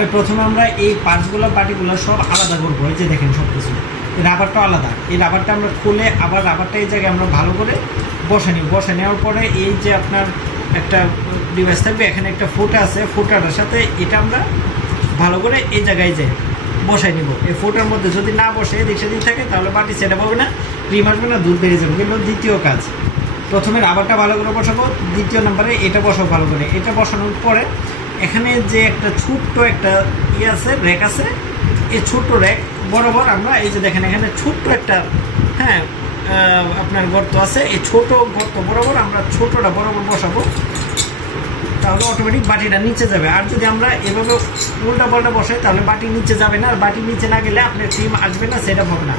ভাই, প্রথমে আমরা এই পার্টসগুলো পার্টিগুলো সব আলাদা করব। এই যে দেখেন সব কিছু রাবারটা আলাদা। এই রাবারটা আমরা খুলে আবার রাবারটা এই জায়গায় আমরা ভালো করে বসে নিই বসে নেওয়ার পরে এই যে আপনার একটা ডিভাইস থাকবে, এখানে একটা ফুটা আছে। ফুটাটার সাথে এটা আমরা ভালো করে এই জায়গায় যে বসাই নিব। এই ফুটার মধ্যে যদি না বসে এদিক সেদিক থাকে, তাহলে বাটি সেটা হবে না, ক্রিম আসবে না, দুধ বেরিয়ে যাবে। কিন্তু দ্বিতীয় কাজ। প্রথমে রাবারটা ভালো করে বসাবো। দ্বিতীয় নম্বরে এটা বসাবো ভালো করে। এটা বসানোর পরে এখানে যে একটা ছোট্ট একটা ইয়ে আছে র্যাক আছে, এই ছোট্ট র্যাক বরাবর আমরা এই যে দেখেন, এখানে ছোট্ট একটা হ্যাঁ আপনার গর্ত আছে। এই ছোট গর্ত বরাবর আমরা ছোটটা বরাবর বসাবো। তাহলে অটোমেটিক বাটিটা নিচে যাবে। আর যদি আমরা এভাবে উল্টা পাল্টা বসাই, তাহলে বাটি নিচে যাবে না। আর বাটি নিচে না গেলে আপনার ক্রিম আসবে না সেটা হবে না।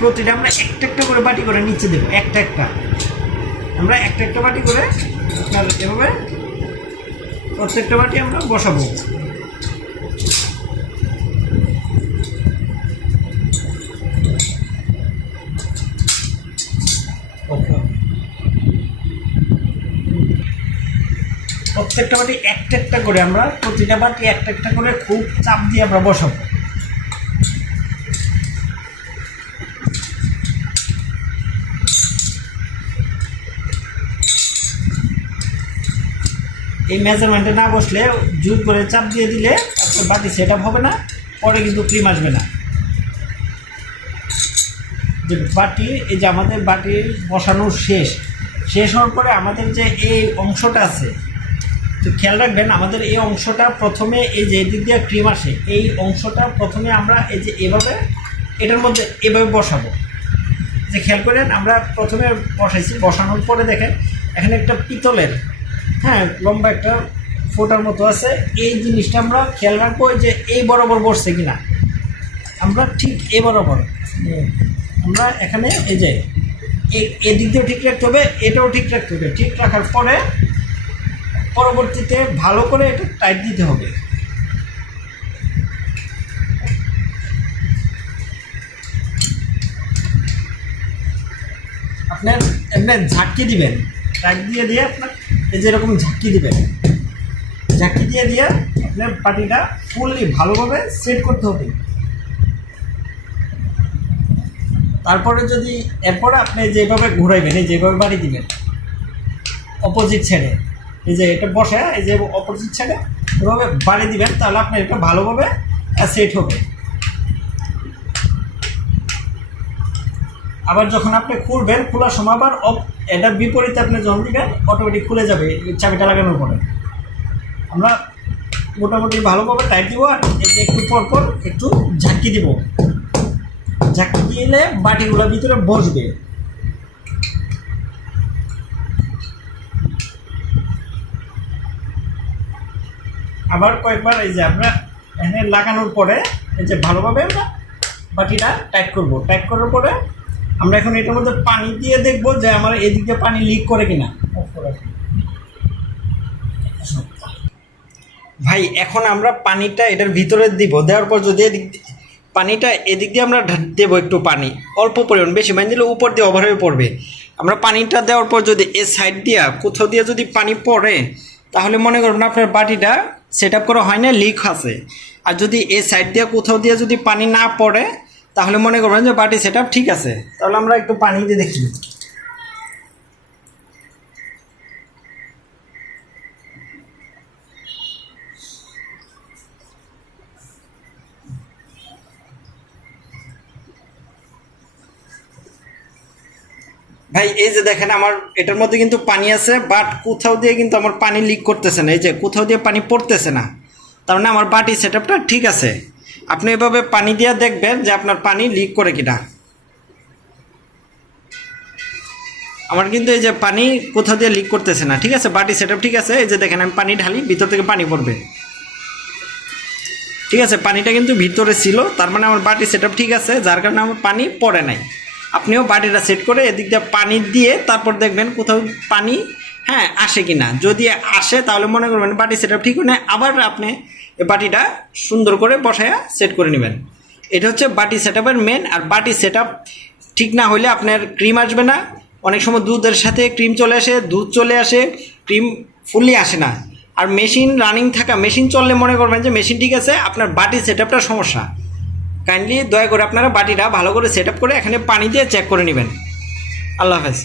প্রতিটা আমরা একটা একটা করে বাটি করে নিচে দেবো, একটা একটা। আমরা একটা একটা বাটি করে আপনার এভাবে প্রত্যেকটা বাটি আমরা বসাবো। প্রত্যেকটা বাটি একটা একটা করে আমরা প্রতিটা বাটি একটা একটা করে খুব চাপ দিয়ে আমরা বসাবো। এই মেজারমেন্টে না বসলে জোর করে চাপ দিয়ে দিলে বাটি সেট হবে না, পরে কিন্তু ক্রিম আসবে না। যে বাটি, এই যে আমাদের বাটি বসানো শেষ শেষ হওয়ার পরে আমাদের যে এই অংশটা আছে, তো খেয়াল রাখবেন আমাদের এই অংশটা প্রথমে এই যে এদিক দিয়ে ক্রিম আসে, এই অংশটা প্রথমে আমরা এই যে এভাবে, এটার মধ্যে এভাবে বসাবো। যে খেয়াল করেন, আমরা প্রথমে বসাইছি, বসানোর পরে দেখেন, এখানে একটা পিতলের হ্যাঁ লম্বা একটা ফোটার মতো আছে। এই জিনিসটা আমরা খেয়াল রাখব যে এই বরাবর বসছে কিনা। আমরা ঠিক এ বরাবর। আমরা এখানে এই যে এদিক দিয়েও ঠিক রাখতে হবে, এটাও ঠিক রাখতে হবে। ঠিক রাখার পরে পরবর্তীতে ভালো করে এটা টাইট দিতে হবে। আপনার এমনি ঝাঁকি দিবেন। টাইট দিয়ে দিয়ে আপনার এই যে এরকম ঝাঁকি দিবেন ঝাঁকি দিয়ে দিয়ে আপনার পাটিটা ফুললি ভালোভাবে সেট করতে হবে। তারপরে যদি এরপরে আপনি যেভাবে ঘুরাইবেন, এই যেভাবে বাড়ি দিবেন অপোজিট ছেড়ে এই যে এটা বসে, এই যে অপোজিট ছেড়ে এভাবে বাড়ি দিবেন, তাহলে আপনার এটা ভালোভাবে সেট হবে। আবার যখন আপনি খুলবেন, খোলার সময় আবার এটার বিপরীতে আপনি যখন দিবেন অটোমেটিক খুলে যাবে, চাবিটা লাগানোর পরে। আমরা মোটামুটি ভালোভাবে টাইট দিব আর যে একটু পর পর একটু ঝাঁকি দিব। ঝাঁকি দিলে বাটিগুলোর ভিতরে বসবে। আবার কয়েকবার এই যে আমরা এখানে লাগানোর পরে এই যে ভালোভাবে আমরা বাটিটা টাইট করব। টাইট করার পরে আমরা এখন এটার মধ্যে পানি দিয়ে দেখব যে আমার এদিকে পানি লিক করে কিনা। ভাই, এখন আমরা পানিটা এটার ভিতরে দিব। দেওয়ার পর যদি এদিক পানিটা এদিক দিয়ে আমরা দেবো একটু পানি, অল্প পরিমাণ, বেশি পানি দিলে উপর দিয়ে ওভার হয়ে পড়বে। আমরা পানিটা দেওয়ার পর যদি এ সাইড দিয়া কোথাও দিয়ে যদি পানি পড়ে, তাহলে মনে করবেন আপনার বাটিটা সেট আপ করা হয় না লিক আছে। আর যদি এ সাইড দিয়ে কোথাও দিয়ে যদি পানি না পড়ে তাহলে মনে করবেন যে বাটি সেট ঠিক আছে। তাহলে আমরা একটু পানি দিয়ে দেখি। ভাই, এই যে দেখেন আমার, এটার মধ্যে কিন্তু পানি আছে বাট কোথাও দিয়ে কিন্তু আমার পানি লিক করতেছে না। এই যে কোথাও দিয়ে পানি পড়তেছে না। তার মানে আমার বাটি সেট ঠিক আছে। আপনি এভাবে পানি দিয়ে দেখবেন যে আপনার পানি লিক করে কিনা। আমার কিন্তু এই যে পানি কোথাও দিয়ে লিক করতেছে না, ঠিক আছে? বাটি সেট ঠিক আছে? এই যে দেখেন, আমি পানি ঢালি, ভিতর থেকে পানি পড়বে। ঠিক আছে? পানিটা কিন্তু ভিতরে ছিল, তার মানে আমার বাটি সেট ঠিক আছে, যার কারণে আমার পানি পড়ে নাই। আপনিও বাটিটা সেট করে এদিক দিয়ে পানি দিয়ে তারপর দেখবেন কোথাও পানি হ্যাঁ আসে কি না যদি আসে, তাহলে মনে করবেন বাটি সেট ঠিক হলে আবার আপনি বাটিটা সুন্দর করে বসায়া সেট করে নেবেন। এটা হচ্ছে বাটি সেট মেন আর বাটি সেট ঠিক না হলে আপনার ক্রিম আসবে না। অনেক সময় দুধের সাথে ক্রিম চলে আসে, দুধ চলে আসে ক্রিম ফুললি আসে না। আর মেশিন রানিং থাকা মেশিন চললে মনে করবেন যে মেশিন ঠিক আছে, আপনার বাটি সেট সমস্যা। কাইন্ডলি দয়া করে আপনারা বাটিটা ভালো করে সেট আপ করে এখানে পানি দিয়ে চেক করে নেবেন। আল্লাহ হাফেজ।